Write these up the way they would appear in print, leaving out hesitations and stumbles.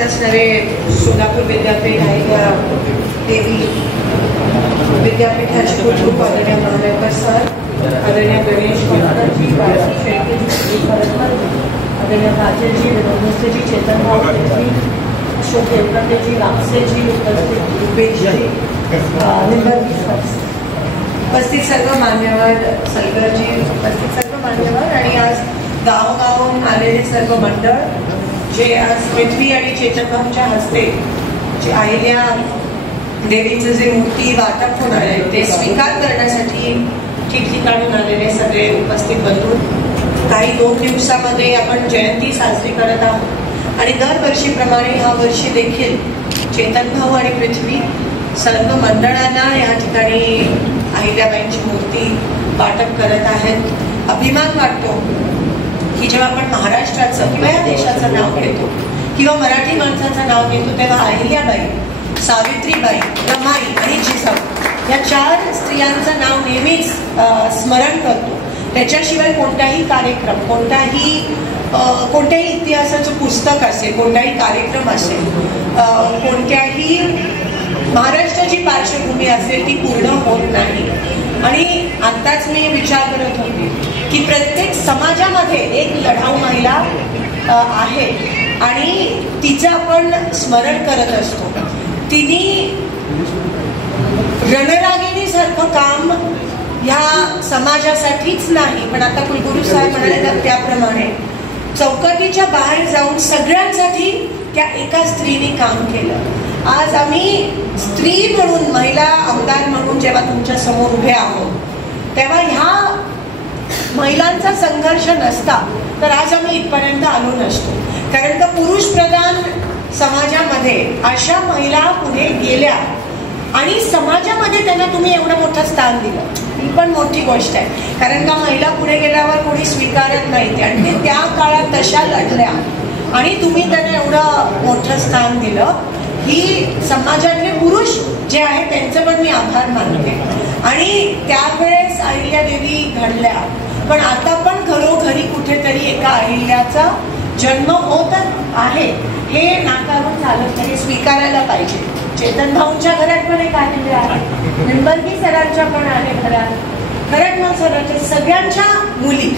उपस्थित असणारे सोलापूर विद्यापीठ अहिल्या देवी विद्यापीठाचे कुलगुरू आदरणीय महादेवकर सर, आदरणीय गणेश जी, आदरणीय काजलजी, विनोदजी, चेतन भाऊजी, अशोक देवकतेजी, रामसेजी, उपस्थित रुपेशजी, निंबरजी, उपस्थित सर्व मान्यवर, सलगरजी, उपस्थित सर्व मान्यवर आणि आज गावोगावून आलेले सर्व मंडळ जे आज पृथ्वी आणि चेतन भाऊंच्या हस्ते जे अहिल्या देवीचं जे मूर्ती वाटप होणार आहे ते स्वीकार करण्यासाठी ठिकठिकाणून आलेले सगळे उपस्थित बंधू, काही 2 दिवसामध्ये आपण जयंती साजरी करत आहोत आणि दरवर्षीप्रमाणे ह्या वर्षी देखील चेतन भाऊ आणि पृथ्वी सर्व मंडळांना या ठिकाणी अहिल्याबाईंची मूर्ती वाटप करत आहेत. अभिमान वाटतो की जेव्हा आपण महाराष्ट्राचं किंवा या देशाचं नाव घेतो किंवा मराठी माणसाचं नाव घेतो तेव्हा अहिल्याबाई, सावित्रीबाई, रमाई आणि जिजाऊ या 4 स्त्रियांचं नाव नेहमीच स्मरण करतो. त्याच्याशिवाय कोणताही कार्यक्रम, कोणत्याही इतिहासाचं पुस्तक असेल, कोणताही कार्यक्रम असेल, कोणत्याही महाराष्ट्राची पार्श्वभूमी असेल ती पूर्ण होत नाही. आणि आत्ताच मी विचार करत होते की प्रत्येक समाजामध्ये एक लढाऊ महिला आहे आणि तिचं आपण स्मरण करत असतो. तिने रणरागिणीसारखं काम ह्या समाजासाठीच नाही, पण आता कुलगुरू साहेब म्हणाले त्याप्रमाणे चौकटीच्या बाहेर जाऊन सगळ्यांसाठी त्या एका स्त्रीने काम केलं. आज आम्ही स्त्री म्हणून, महिला आमदार म्हणून जेव्हा तुमच्या समोर उभे आहोत तेव्हा ह्या महिलांचा संघर्ष नसता तर आज आम्ही इथपर्यंत आलो नसतो. कारण का पुरुष प्रधान समाजामध्ये अशा महिला पुढे गेल्या आणि समाजामध्ये त्यांना तुम्ही एवढं मोठं स्थान दिलं, ही पण मोठी गोष्ट आहे. कारण का महिला पुढे गेल्यावर कोणी स्वीकारत नाही आणि ते त्या काळात तशा लढल्या आणि तुम्ही त्यांना एवढं मोठं स्थान दिलं. ही समाजातले पुरुष जे आहेत त्यांचं पण मी आभार मानते. आणि त्यावेळेस अहिल्या देवी घडल्या, पण आता पण घरोघरी कुठेतरी एका अहिल्याचा जन्म होत आहे. हे नाकारून चालत नाही, स्वीकारायला पाहिजे. चेतन भाऊंच्या घरात पण एक अहिल्या आहे, निंबरगी सरांच्या पण आहे घरात, खरटमल सरांच्या, सगळ्यांच्या मुली.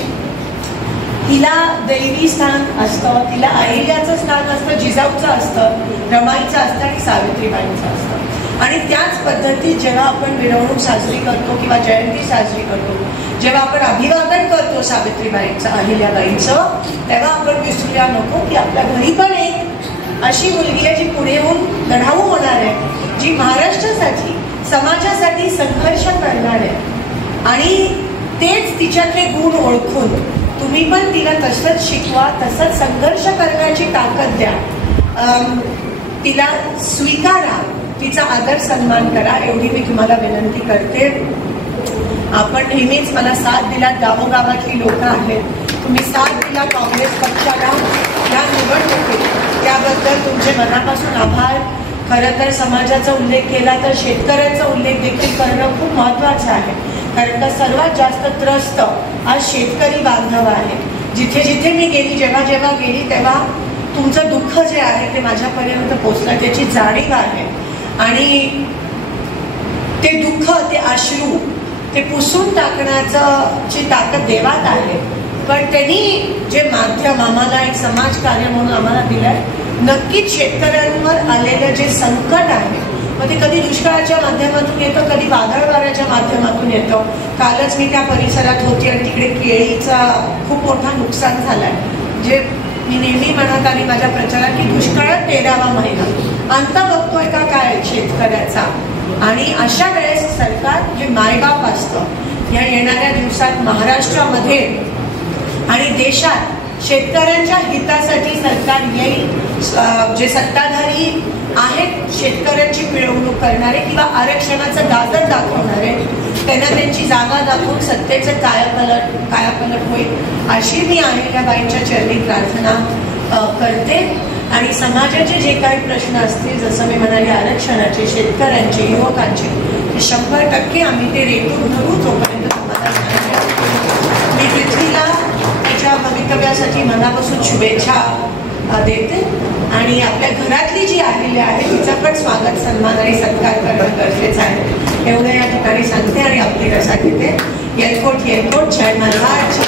तिला दैवी स्थान असतं, तिला अहिल्याचं स्थान असतं, जिजाऊचं असतं, रमाईचं असतं आणि सावित्रीबाईंचं असतं. आणि त्याच पद्धतीत जेव्हा आपण मिरवणूक साजरी करतो किंवा जयंती साजरी करतो, जेव्हा आपण अभिवादन करतो सावित्रीबाईंचं, अहिल्याबाईंचं, तेव्हा आपण विसरूया नको की आपल्या घरी पण एक अशी मुलगी आहे जी पुढे होऊन लढाऊ होणार आहे, जी महाराष्ट्रासाठी, समाजासाठी संघर्ष करणार आहे. आणि तेच तिच्यातले गुण ओळखून तुम्ही पण तिला तसंच शिकवा, तसंच संघर्ष करण्याची ताकद द्या, तिला स्वीकारा, तिचा आदर सन्मान करा, एवढी मी तुम्हाला विनंती करते. आपण नेहमीच मला साथ दिलात, गावोगावातली लोक आहेत, तुम्ही साथ दिला काँग्रेस पक्षाला या निवडणुकीत, त्याबद्दल तुमचे मनापासून आभार. खरं तर समाजाचा उल्लेख केला तर शेतकऱ्यांचा उल्लेख देखील करणं खूप महत्त्वाचं आहे. कारण का सर्वात जास्त त्रस्त आज शेतकरी बांधव आहे. जिथे जिथे मी गेली, जेव्हा जेव्हा गेली तेव्हा तुमचं दुःख जे आहे ते माझ्यापर्यंत पोचलं, त्याची जाणीव आहे. आणि ते दुःख, ते अश्रू, ते पुसून टाकण्याची ताकद देवात आहे. पण त्यांनी जे माध्यम आम्हाला एक समाजकार्य म्हणून आम्हाला दिलंय, नक्कीच शेतकऱ्यांवर आलेलं जे संकट आहे, मग ते कधी दुष्काळाच्या माध्यमातून येतं, कधी वादळ वाऱ्याच्या माध्यमातून येतं. कालच मी त्या परिसरात होती आणि तिकडे केळीचा खूप मोठा नुकसान झालाय. जे मी नेहमी म्हणत आली माझ्या प्रचारात की दुष्काळात 13वा महिना अंत बघतोय का काय शेतकऱ्याचा. आणि अशा वेळेस सरकार जे मायबाप असतं, या येणाऱ्या दिवसात महाराष्ट्रामध्ये आणि देशात शेतकऱ्यांच्या हितासाठी सरकार येईल. जे सत्ताधारी आहेत शेतकऱ्यांची पिळवणूक करणारे किंवा आरक्षणाचं गाजर दाखवणारे, त्यांना त्यांची जागा दाखवून सत्तेचं कायापलट होईल, अशी मी अहिल्याबाईंच्या चरणी प्रार्थना करते. आणि समाजाचे जे काही प्रश्न असतील, जसं मी म्हणाले आरक्षणाचे, शेतकऱ्यांचे, युवकांचे, ते 100% आम्ही ते रेटून धरू. जोपर्यंत तुम्हाला मी पृथ्वीला त्याच्या भवितव्यासाठी मनापासून शुभेच्छा देते आणि आपल्या घरातली जी अहिल्या आहे तिचं पण स्वागत सन्मान आणि सत्कार करणं गरजेचं आहे एवढं या ठिकाणी सांगते आणि आपली रजा घेते. येलकोट येलकोट, जय महाराज.